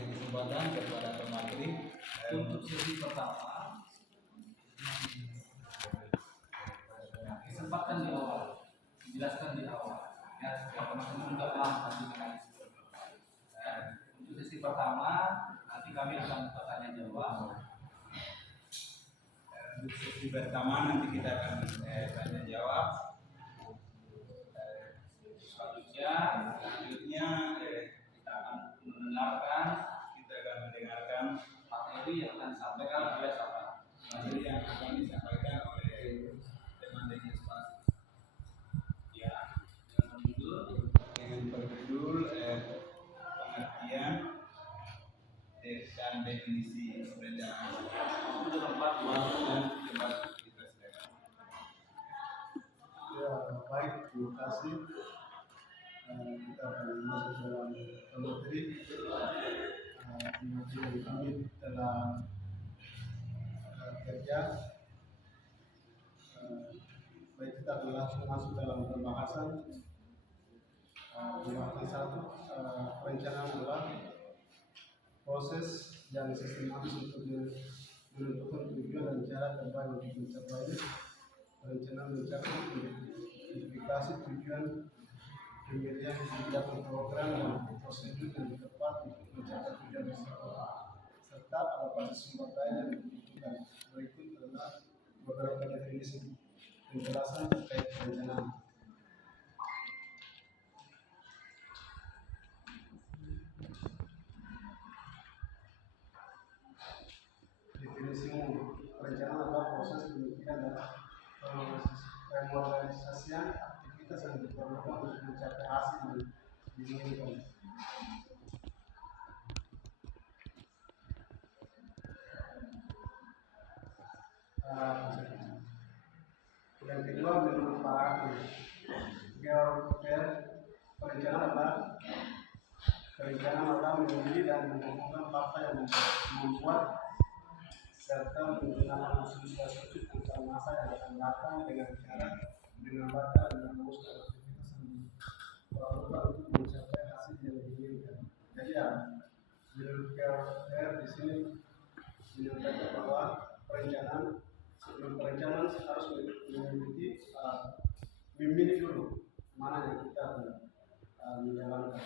kasih kesempatan kepada pemateri untuk sesi pertama. Kesempatan di awal, dijelaskan di awal, ya supaya teman-teman juga paham nanti mekanisme. Untuk sesi pertama nanti kami akan bertanya jawab. Untuk sesi pertama nanti kita akan tanya jawab. Selanjutnya kita akan mendengarkan materi yang akan disampaikan oleh siapa? Materi yang akan disampaikan oleh teman Teknik Spasi. Ya, dengan berjudul pengertian dan definisi perencanaan. Itu tempat waktu dan tempat dipersilakan. Ya, baik, terima kasih. Kita akan masuk dalam materi. Kami telah kerja. Baik, kita akan langsung masuk dalam pembahasan. Pembahasan satu, perencanaan adalah proses yang sistematis untuk menentukan tujuan dan cara terbaik untuk mencapainya. Perencanaan mencakup identifikasi tujuan, pemilihan kebijakan program dan prosedur yang tepat untuk mencapai tujuan tersebut, serta alokasi sumber daya yang dibutuhkan. Berikut adalah beberapa definisi penjelasan terkait perencanaan. Definisi umum, perencanaan adalah proses pemikiran dan pengorganisasian aktivitas yang diperlukan untuk mencapai hasil yang diinginkan. Yang kedua, menurut para ahli perencanaan adalah memilih dan mengumpulkan fakta yang membuat serta menggunakan asumsi tentang masa yang akan datang dengan cara menambahkan dan meneruskan aktivitas yang diperlukan untuk mencapai hasil yang diinginkan. Jadi ya, menurut di sini menyampaikan bahwa sebelum perencanaan harus memiliki memilih dulu mana yang kita akan menjalankan.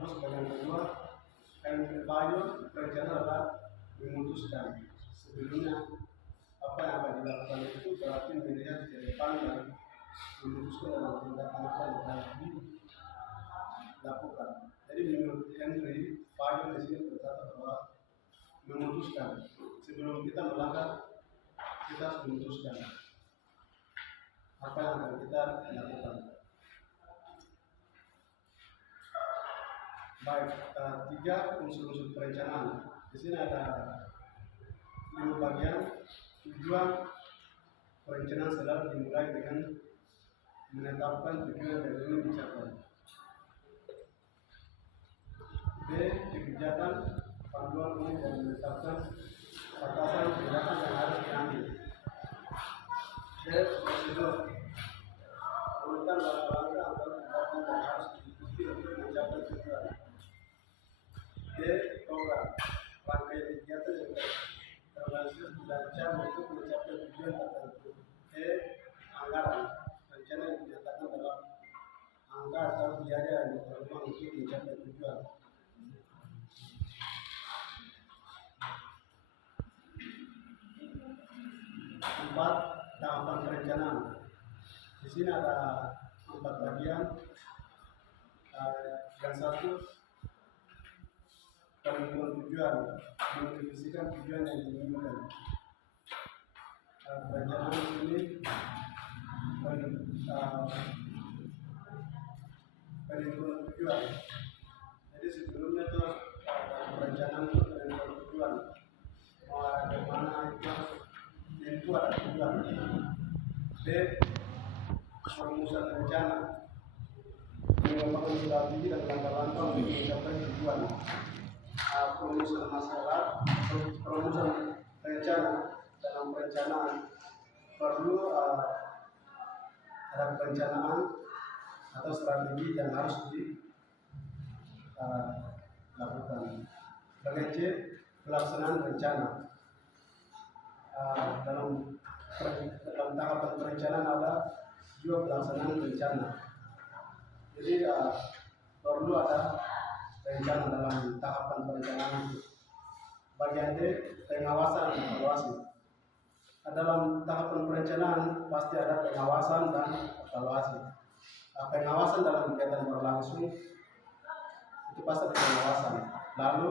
Terus bagian kedua, perencanaan adalah memutuskan. Sebelumnya apa yang akan dilakukan itu berarti melihat ke depan dan memutuskan dalam tindakan apa yang akan dilakukan. Jadi menurut Henry Fayol di sini berkata bahwa memutuskan. Sebelum kita melangkah, kita harus memutuskan apa yang akan kita lakukan. Baik, 3 unsur-unsur perencanaan. Di sini ada 5 bagian. Tujuan perencanaan selalu dimulai dengan menetapkan tujuan yang ingin dicapai. B. Kebijakan panduan umum yang menetapkan batasan tindakan yang harus diambil. C. Prosedur urutan langkah-langkah atau tindakan yang harus diikuti untuk mencapai tujuan. D. Program rangkaian kegiatan yang terlangsung dirancang untuk mencapai tujuan tertentu. E. Anggaran rencana yang dinyatakan dalam angka atau biaya yang diperlukan untuk mencapai tujuan. 4. Tahapan perencanaan. Di sini ada 4 bagian. Yang satu, penentuan tujuan, mendefinisikan tujuan yang diinginkan. Perencanaan ini penentuan tujuan. Jadi sebelumnya itu perencanaan itu penentuan tujuan. Mau arah ke mana itu ada tujuan. B. Perumusan rencana, mengembangkan strategi dan langkah-langkah untuk mencapai tujuan. Perumusan masalah, perumusan rencana. Dalam perencanaan perlu ada perencanaan atau strategi yang harus dilakukan. Bagian C, pelaksanaan rencana. Dalam tahapan perencanaan ada juga pelaksanaan rencana. Jadi perlu ada rencana dalam tahapan perencanaan itu. Bagian D, pengawasan dan evaluasi. Dalam tahapan perencanaan pasti ada pengawasan dan evaluasi. Pengawasan dalam kegiatan berlangsung itu pasti ada pengawasan. Lalu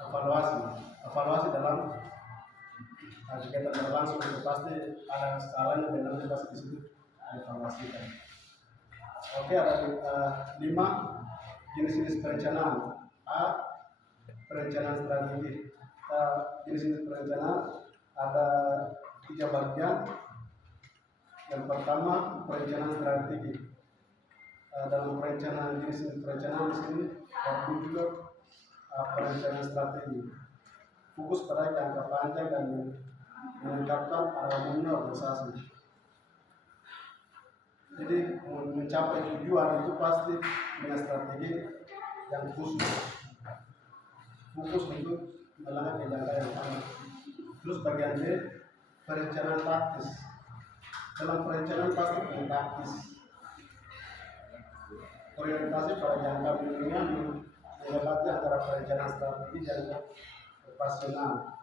evaluasi dalam kegiatan berlangsung itu pasti ada salahnya, benarnya pasti di situ dievaluasikan. Oke, ada 5 jenis-jenis perencanaan. A, perencanaan strategi. Jenis-jenis perencanaan ada 3 bagian. Yang pertama, perencanaan strategi. Dalam perencanaan jenis perencanaan di sini terdapat juga perencanaan strategi. Fokus pada jangka panjang dan menetapkan arah organisasi. Jadi mencapai tujuan itu pasti dengan strategi yang khusus, fokus untuk melangkah ke jangka yang panjang. Terus bagian B, perencanaan taktis. Dalam perencanaan pasti punya taktis, orientasi pada jangka menengah, mendekati antara perencanaan strategi dan operasional.